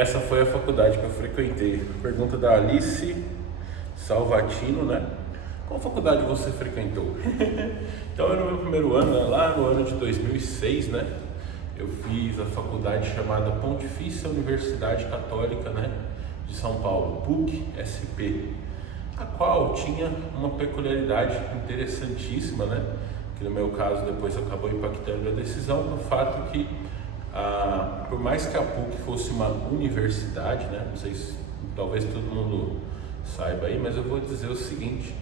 essa foi a faculdade que eu frequentei. Pergunta da Alice Salvatino, né? Qual faculdade você frequentou? Então, no meu primeiro ano, né, lá no ano de 2006, né? Eu fiz a faculdade chamada Pontifícia Universidade Católica, né? De São Paulo, PUC-SP, a qual tinha uma peculiaridade interessantíssima, né? Que no meu caso depois acabou impactando a decisão, pelo fato que, por mais que a PUC fosse uma universidade, né? Não sei se talvez todo mundo saiba aí, mas eu vou dizer o seguinte: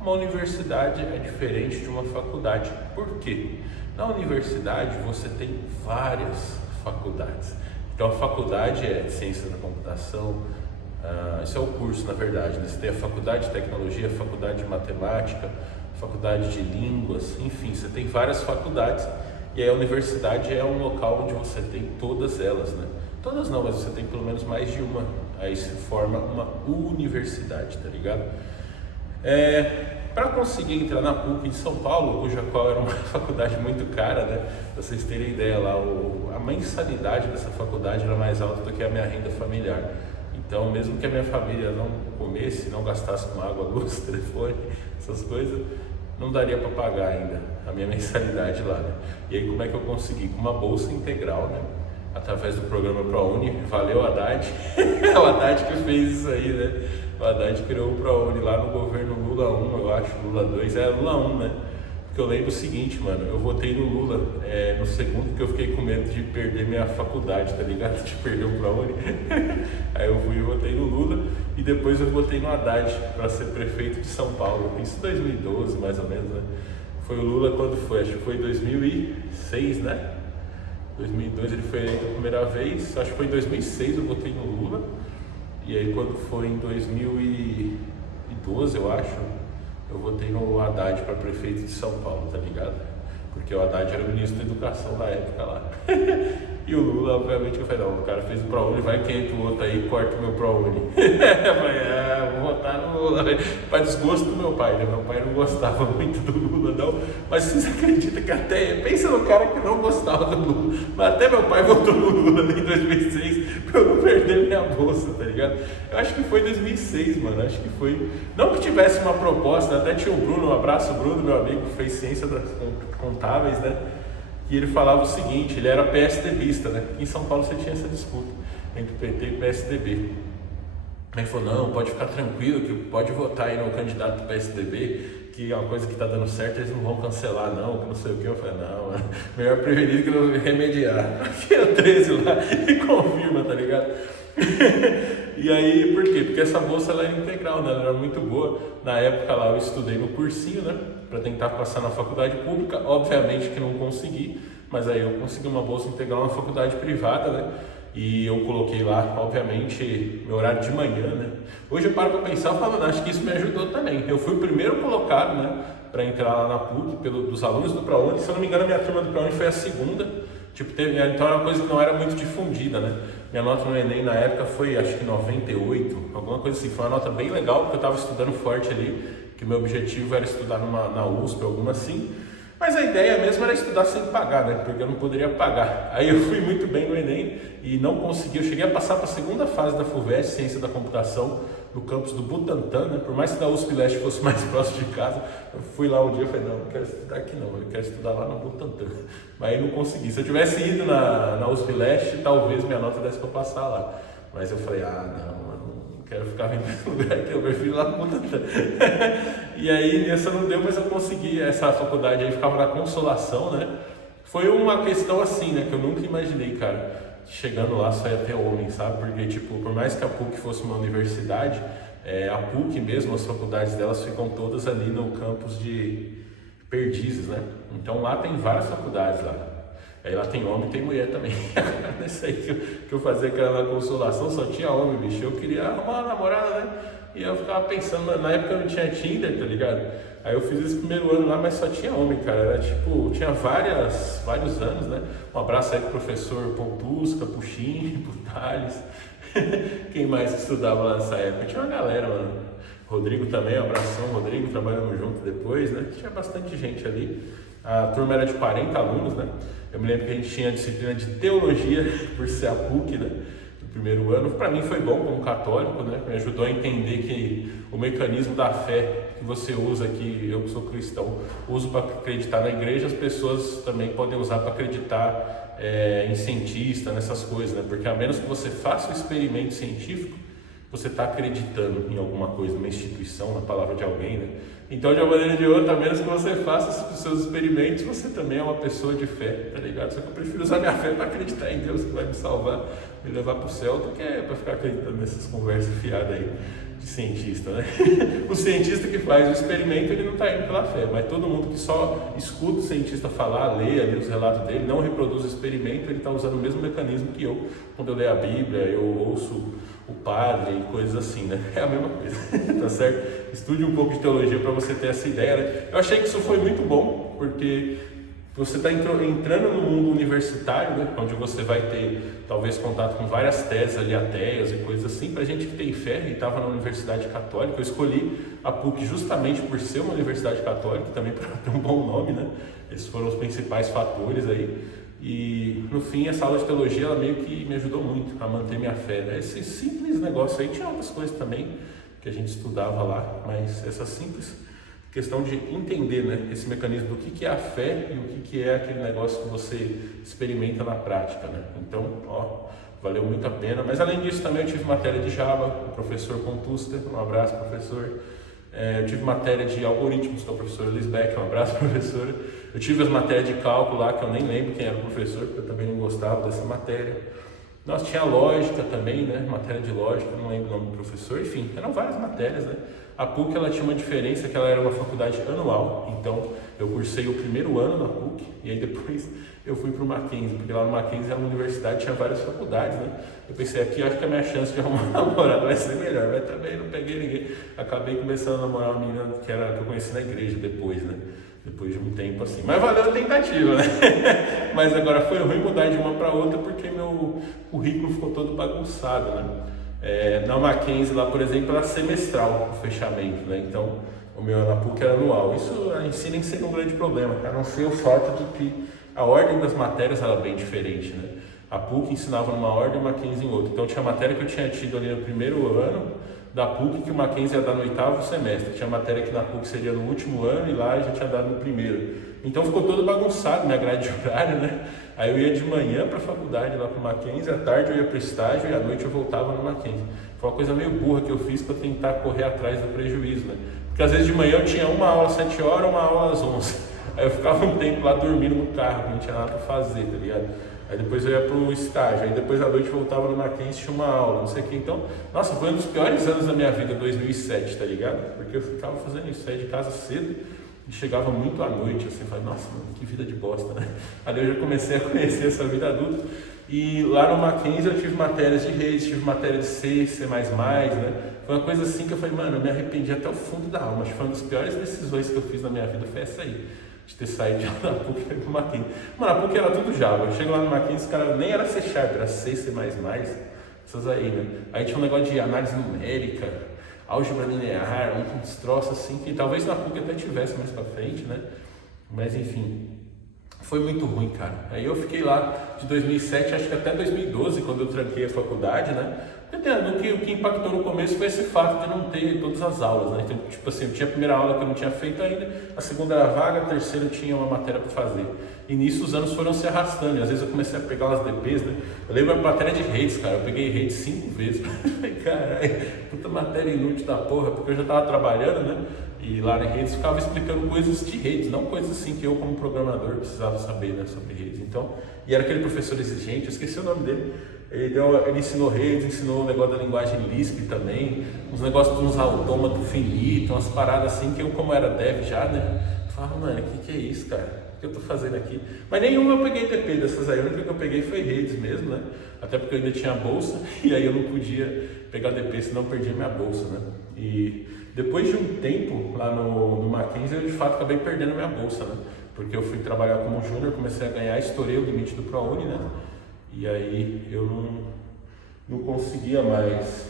uma universidade é diferente de uma faculdade. Por quê? Na universidade você tem várias faculdades. Então a faculdade é de ciência da computação, isso é o curso na verdade, né? Você tem a faculdade de tecnologia, a faculdade de matemática, a faculdade de línguas, enfim, você tem várias faculdades. E aí a universidade é um local onde você tem todas elas, né? Todas não, mas você tem pelo menos mais de uma. Aí se forma uma universidade, tá ligado? Para conseguir entrar na PUC em São Paulo, cuja qual era uma faculdade muito cara, né? Pra vocês terem ideia lá, a mensalidade dessa faculdade era mais alta do que a minha renda familiar. Então, mesmo que a minha família não comesse, não gastasse com água, luz, telefone, essas coisas, não daria para pagar ainda a minha mensalidade lá, né? E aí como é que eu consegui? Com uma bolsa integral, né? Através do programa ProUni, valeu Haddad, é o Haddad que fez isso aí, né? O Haddad criou o ProUni lá no governo Lula 1, eu acho, Lula 2, Lula 1, né? Porque eu lembro o seguinte, mano, eu votei no Lula no segundo que eu fiquei com medo de perder minha faculdade, tá ligado? De perder o ProUni. Aí eu fui e votei no Lula e depois eu votei no Haddad para ser prefeito de São Paulo, isso em 2012 mais ou menos, né? Foi o Lula quando foi? Acho que foi em 2006, né? 2002 ele foi eleito a primeira vez, acho que foi em 2006 eu votei no Lula. E aí quando foi em 2012, eu acho, eu votei no Haddad para prefeito de São Paulo, tá ligado? Porque o Haddad era o ministro da educação na época lá. E o Lula, obviamente, eu falei, não, o cara fez o ProUni, vai que entra o outro aí e corta o meu ProUni. Eu falei, vou votar no Lula. Para desgosto do meu pai, né? Meu pai não gostava muito do Lula, não. Mas vocês acreditam que até, pensa no cara que não gostava do Lula, mas até meu pai votou no Lula em 2006 para eu não perder minha bolsa, tá ligado? Eu acho que foi em 2006, mano, acho que foi. Não que tivesse uma proposta, até tinha o Bruno, um abraço Bruno, meu amigo, que fez ciência das contábeis, né? E ele falava o seguinte, ele era PSDBista, né? Em São Paulo você tinha essa disputa entre PT e PSDB. Aí ele falou, não, pode ficar tranquilo, que pode votar aí no candidato do PSDB, que é uma coisa que tá dando certo, eles não vão cancelar não, que não sei o que. Eu falei, não, mano, melhor prevenir que não remediar. Aqui é o 13 lá e confirma, tá ligado? E aí, por quê? Porque essa bolsa ela era integral, né? Ela era muito boa. Na época lá eu estudei no cursinho, né? Para tentar passar na faculdade pública, obviamente que não consegui, mas aí eu consegui uma bolsa integral na faculdade privada, né? E eu coloquei lá, obviamente, meu horário de manhã, né? Hoje eu paro para pensar e falo, acho que isso me ajudou também. Eu fui o primeiro colocado, né? Para entrar lá na PUC, dos alunos do ProUni. Se eu não me engano, a minha turma do ProUni foi a segunda. Tipo, então era uma coisa que não era muito difundida, né? Minha nota no Enem na época foi, acho que 98, alguma coisa assim. Foi uma nota bem legal, porque eu estava estudando forte ali, que o meu objetivo era estudar na USP, alguma assim. Mas a ideia mesmo era estudar sem pagar, né? Porque eu não poderia pagar. Aí eu fui muito bem no Enem e não consegui. Eu cheguei a passar para a segunda fase da FUVEST, Ciência da Computação, no campus do Butantã, né? Por mais que da USP Leste fosse mais próximo de casa, eu fui lá um dia e falei, não quero estudar aqui não, eu quero estudar lá no Butantã. Mas aí não consegui. Se eu tivesse ido na USP Leste, talvez minha nota desse para passar lá. Mas eu falei, não quero ficar vendo esse lugar aqui, eu prefiro ir lá no Butantã. E aí nessa não deu, mas eu consegui essa faculdade aí, ficava na Consolação, né? Foi uma questão assim, né, que eu nunca imaginei, cara. Chegando lá só ia ter homem, sabe? Porque, tipo, por mais que a PUC fosse uma universidade, a PUC mesmo, as faculdades delas ficam todas ali no campus de Perdizes, né? Então lá tem várias faculdades lá. Aí lá tem homem e tem mulher também. Nesse aí que eu fazia aquela Consolação, só tinha homem, bicho. Eu queria arrumar uma namorada, né? E eu ficava pensando, na época eu não tinha Tinder, tá ligado? Aí eu fiz esse primeiro ano lá, mas só tinha homem, cara. Era tipo, tinha vários anos, né? Um abraço aí pro professor Pontusca, pro Chin, pro Thales. Quem mais estudava lá nessa época? Tinha uma galera, mano. Rodrigo também, um abração, Rodrigo, trabalhamos junto depois, né? Tinha bastante gente ali. A turma era de 40 alunos, né? Eu me lembro que a gente tinha a disciplina de teologia, por ser a PUC, né? primeiro ano. Para mim foi bom como católico, né? Me ajudou a entender que o mecanismo da fé que você usa aqui, eu que sou cristão, uso para acreditar na igreja, as pessoas também podem usar para acreditar em cientista, nessas coisas, né? Porque a menos que você faça um experimento científico, você está acreditando em alguma coisa, numa instituição, na palavra de alguém, né? Então, de uma maneira ou de outra, a menos que você faça os seus experimentos, você também é uma pessoa de fé, tá ligado? Só que eu prefiro usar minha fé para acreditar em Deus que vai me salvar, me levar para o céu, do que para ficar acreditando nessas conversas fiadas aí de cientista, né? O cientista que faz o experimento, ele não está indo pela fé, mas todo mundo que só escuta o cientista falar, lê ali os relatos dele, não reproduz o experimento, ele está usando o mesmo mecanismo que eu. Quando eu leio a Bíblia, eu ouço o padre e coisas assim, né? É a mesma coisa, tá certo? Estude um pouco de teologia para você ter essa ideia, né? Eu achei que isso foi muito bom, porque você está entrando no mundo universitário, né? Onde você vai ter, talvez, contato com várias teses ali, ateias e coisas assim. Para gente que tem fé e estava na Universidade Católica, eu escolhi a PUC justamente por ser uma universidade católica, também para ter um bom nome, né? Esses foram os principais fatores aí. E no fim, essa aula de teologia, ela meio que me ajudou muito a manter minha fé, né? Esse simples negócio aí, tinha outras coisas também que a gente estudava lá, mas essa simples questão de entender, né, esse mecanismo do que é a fé e o que é aquele negócio que você experimenta na prática, né? Então, ó, valeu muito a pena. Mas além disso, também eu tive matéria de Java, o professor Pontuster, um abraço, professor. Eu tive matéria de algoritmos com a professora Lisbeck, um abraço, professora. Eu tive as matérias de cálculo lá, que eu nem lembro quem era o professor, porque eu também não gostava dessa matéria. Nós tinha lógica também, né? Matéria de lógica, não lembro o nome do professor. Enfim, eram várias matérias, né? A PUC, ela tinha uma diferença, que ela era uma faculdade anual. Então, eu cursei o primeiro ano na PUC, e aí depois eu fui para o Mackenzie, porque lá no Mackenzie era uma universidade, tinha várias faculdades, né? Eu pensei, aqui acho que a minha chance de arrumar uma namorada vai ser melhor, mas também não peguei ninguém. Acabei começando a namorar uma menina que eu conheci na igreja depois, né? Depois de um tempo assim. Mas valeu a tentativa, né? Mas agora foi ruim mudar de uma para outra porque meu currículo ficou todo bagunçado, né? Na Mackenzie lá, por exemplo, era semestral o fechamento, né? Então, o meu na PUC era anual. Isso em si nem seria um grande problema, a não ser o fato de que a ordem das matérias era bem diferente, né? A PUC ensinava numa ordem e o Mackenzie em outra. Então, tinha matéria que eu tinha tido ali no primeiro ano da PUC que o Mackenzie ia dar no 8º semestre. Tinha matéria que na PUC seria no último ano e lá já tinha dado no primeiro. Então ficou todo bagunçado minha grade de horário, né? Aí eu ia de manhã para a faculdade lá para o Mackenzie, à tarde eu ia para o estágio e à noite eu voltava no Mackenzie. Foi uma coisa meio burra que eu fiz para tentar correr atrás do prejuízo, né? Porque às vezes de manhã eu tinha uma aula às 7 horas, uma aula às 11. Aí eu ficava um tempo lá dormindo no carro, não tinha nada para fazer, tá ligado? Aí depois eu ia pro estágio, aí depois à noite voltava no Mackenzie, tinha uma aula, não sei o que. Então, nossa, foi um dos piores anos da minha vida, 2007, tá ligado? Porque eu ficava fazendo isso, saía de casa cedo e chegava muito à noite, assim, falei, nossa, mano, que vida de bosta, né? Ali eu já comecei a conhecer essa vida adulta. E lá no Mackenzie eu tive matérias de redes, tive matéria de C, C++, né? Foi uma coisa assim que eu falei, mano, eu me arrependi até o fundo da alma. Acho que foi uma das piores decisões que eu fiz na minha vida, foi essa aí. De ter saído de lá da PUC e pro Mackenzie. Mano, a PUC era tudo Java. Eu chego lá no Mackenzie, os caras nem era C#, era C, C++, essas aí, né? Aí tinha um negócio de análise numérica, álgebra linear, uns troços assim, que talvez na PUC até tivesse mais pra frente, né? Mas enfim, foi muito ruim, cara. Aí eu fiquei lá de 2007, acho que até 2012, quando eu tranquei a faculdade, né? O que impactou no começo foi esse fato de não ter todas as aulas, né? Então, tipo assim, eu tinha a primeira aula que eu não tinha feito ainda, a segunda era vaga, a terceira eu tinha uma matéria para fazer. E nisso os anos foram se arrastando, e às vezes eu comecei a pegar umas DPs, né? Eu lembro a matéria de redes, cara, eu peguei redes 5 vezes. Caralho, puta matéria inútil da porra, porque eu já tava trabalhando, né? E lá na redes ficava explicando coisas de redes, não coisas assim que eu como programador precisava saber, né, sobre redes. Então, e era aquele professor exigente, eu esqueci o nome dele. Ele ensinou redes, ensinou o negócio da linguagem Lisp também, uns negócios de uns autômatos finitos, umas paradas assim que eu, como era dev já, né, falava, mano, o que é isso, cara? O que eu tô fazendo aqui? Mas nenhuma eu peguei TP dessas aí, a única que eu peguei foi redes mesmo, né? Até porque eu ainda tinha bolsa e aí eu não podia pegar DP, senão eu perdia minha bolsa, né? E depois de um tempo lá no Mackenzie, eu de fato acabei perdendo minha bolsa, né? Porque eu fui trabalhar como júnior, comecei a ganhar, estourei o limite do ProUni, né? E aí eu não conseguia mais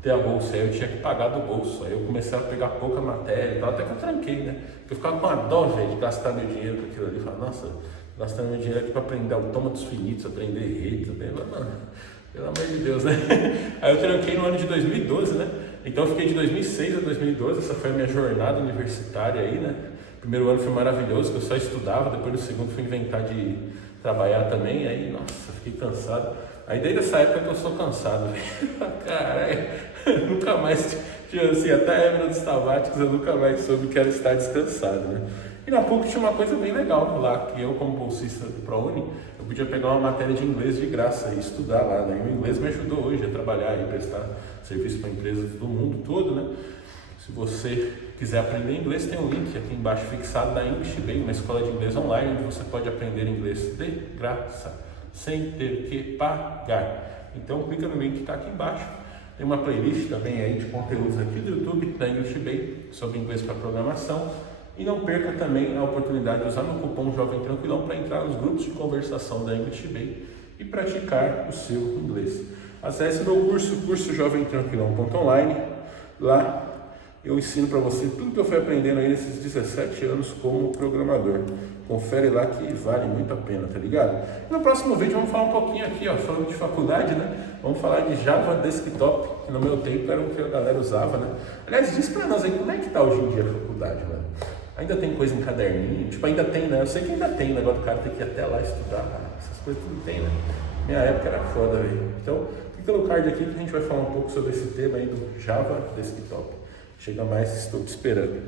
ter a bolsa, aí eu tinha que pagar do bolso. Aí eu comecei a pegar pouca matéria e tal, até que eu tranquei, né? Porque eu ficava com a dó, velho, de gastar meu dinheiro com aquilo ali. Eu falava, nossa, gastando meu dinheiro aqui para aprender autômatos finitos, aprender redes, mano. Pelo amor de Deus, né? Aí eu tranquei no ano de 2012, né? Então eu fiquei de 2006 a 2012, essa foi a minha jornada universitária aí, né? Primeiro ano foi maravilhoso, que eu só estudava, depois no segundo fui inventar de trabalhar também, aí, nossa, fiquei cansado. Aí desde essa época que eu sou cansado, caralho, nunca mais, assim, até a época dos sabáticos eu nunca mais soube que era estar descansado, né? E na PUC tinha uma coisa bem legal lá, que eu como bolsista do ProUni, eu podia pegar uma matéria de inglês de graça e estudar lá, né? E o inglês me ajudou hoje a trabalhar e prestar serviço para empresas do mundo todo, né? Se você quiser aprender inglês, tem um link aqui embaixo fixado da English Bay, uma escola de inglês online, onde você pode aprender inglês de graça, sem ter que pagar. Então clica no link que está aqui embaixo. Tem uma playlist também aí de conteúdos aqui do YouTube da English Bay sobre inglês para programação. E não perca também a oportunidade de usar meu cupom Jovem Tranquilão para entrar nos grupos de conversação da English Bay e praticar o seu inglês. Acesse meu curso jovemtranquilão.online. Lá eu ensino para você tudo que eu fui aprendendo aí nesses 17 anos como programador. Confere lá que vale muito a pena, tá ligado? E no próximo vídeo vamos falar um pouquinho aqui, ó, falando de faculdade, né? Vamos falar de Java Desktop, que no meu tempo era o que a galera usava, né? Aliás, diz pra nós aí, como é que tá hoje em dia a faculdade, mano? Ainda tem coisa em caderninho? Tipo, ainda tem, né? Eu sei que ainda tem, o negócio do cara ter que ir até lá estudar, essas coisas tudo tem, né? Minha época era foda, velho. Então, clica no card aqui que a gente vai falar um pouco sobre esse tema aí do Java Desktop. Chega mais, estou te esperando.